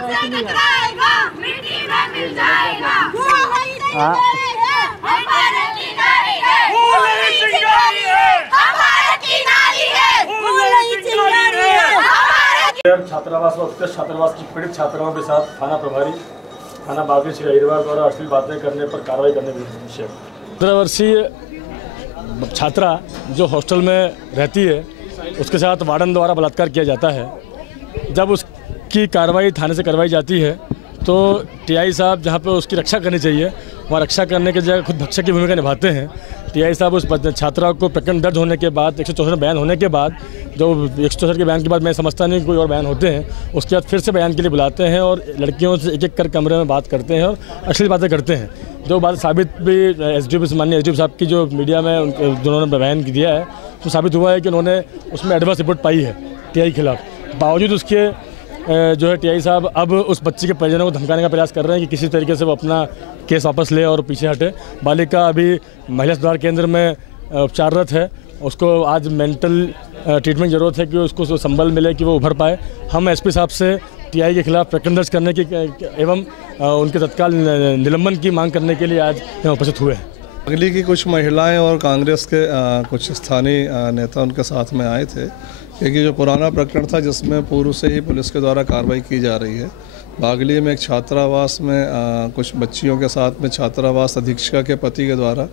से टकराएगा, मिट्टी में मिल जाएगा। हमारे की नारी है, हमारे की नारी है, हमारे की नारी है, हमारे की नारी है। छात्रावास व उत्कृष्ट छात्रावास की पीड़ित छात्राओं के साथ थाना प्रभारी थाना बागी श्री अहिरवार द्वारा अश्लील बातें करने पर कार्रवाई करने के विषय 15 वर्षीय छात्रा जो हॉस्टल में रहती है उसके साथ वार्डन द्वारा बलात्कार किया जाता है। जब उसकी कार्रवाई थाने से करवाई जाती है तो टीआई साहब जहाँ पे उसकी रक्षा करनी चाहिए वहाँ रक्षा करने की जगह खुद भक्षक की भूमिका निभाते हैं। टीआई साहब उस छात्रा को प्रकरण दर्ज होने के बाद 164 बयान होने के बाद जो 164 के बयान के बाद मैं समझता नहीं कोई और बयान होते हैं उसके बाद फिर से बयान के लिए बुलाते हैं और लड़कियों से एक एक कर कमरे में बात करते हैं और अश्लील बातें करते हैं। जो बात साबित भी एसडीओ माननीय एसडीओ साहब की जो मीडिया में उन्होंने बयान दिया है तो साबित हुआ है कि उन्होंने उसमें एडवर्स रिपोर्ट पाई है टीआई के खिलाफ। बावजूद उसके जो है टीआई साहब अब उस बच्ची के परिजनों को धमकाने का प्रयास कर रहे हैं कि किसी तरीके से वो अपना केस वापस ले और पीछे हटे। बालिका अभी महिला सुधार केंद्र में उपचाररत है, उसको आज मेंटल ट्रीटमेंट ज़रूरत है कि उसको संबल मिले कि वो उभर पाए। हम एसपी साहब से टीआई के खिलाफ प्रकरण दर्ज करने की एवं उनके तत्काल निलंबन की मांग करने के लिए आज यहाँ उपस्थित हुए हैं। बागली की कुछ महिलाएं और कांग्रेस के कुछ स्थानीय नेता उनके साथ में आए थे क्योंकि जो पुराना प्रकरण था जिसमें पूर्व से ही पुलिस के द्वारा कार्रवाई की जा रही है। बागली में एक छात्रावास में कुछ बच्चियों के साथ में छात्रावास अधीक्षिका के पति के द्वारा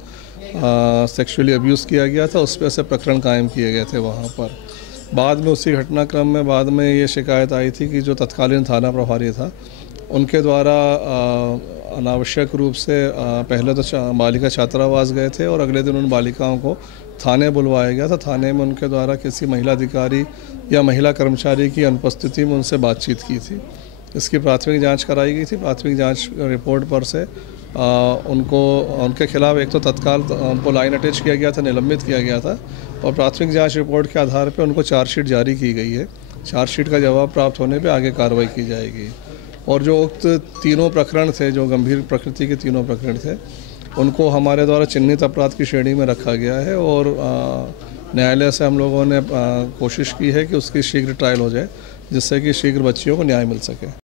सेक्सुअली अब्यूज़ किया गया था, उस पर से प्रकरण कायम किए गए थे वहाँ पर। बाद में उसी घटनाक्रम में बाद में ये शिकायत आई थी कि जो तत्कालीन थाना प्रभारी था उनके द्वारा अनावश्यक रूप से पहले तो बालिका छात्रावास गए थे और अगले दिन उन बालिकाओं को थाने बुलवाया गया था। थाने में उनके द्वारा किसी महिला अधिकारी या महिला कर्मचारी की अनुपस्थिति में उनसे बातचीत की थी। इसकी प्राथमिक जांच कराई गई थी। प्राथमिक जांच रिपोर्ट पर से उनके खिलाफ एक तो तत्काल उनको लाइन अटैच किया गया था, निलंबित किया गया था और प्राथमिक जाँच रिपोर्ट के आधार पर उनको चार्जशीट जारी की गई है। चार्जशीट का जवाब प्राप्त होने पर आगे कार्रवाई की जाएगी। और जो उक्त तीनों प्रकरण थे, जो गंभीर प्रकृति के तीनों प्रकरण थे, उनको हमारे द्वारा चिन्हित अपराध की श्रेणी में रखा गया है और न्यायालय से हम लोगों ने कोशिश की है कि उसकी शीघ्र ट्रायल हो जाए जिससे कि शीघ्र बच्चियों को न्याय मिल सके।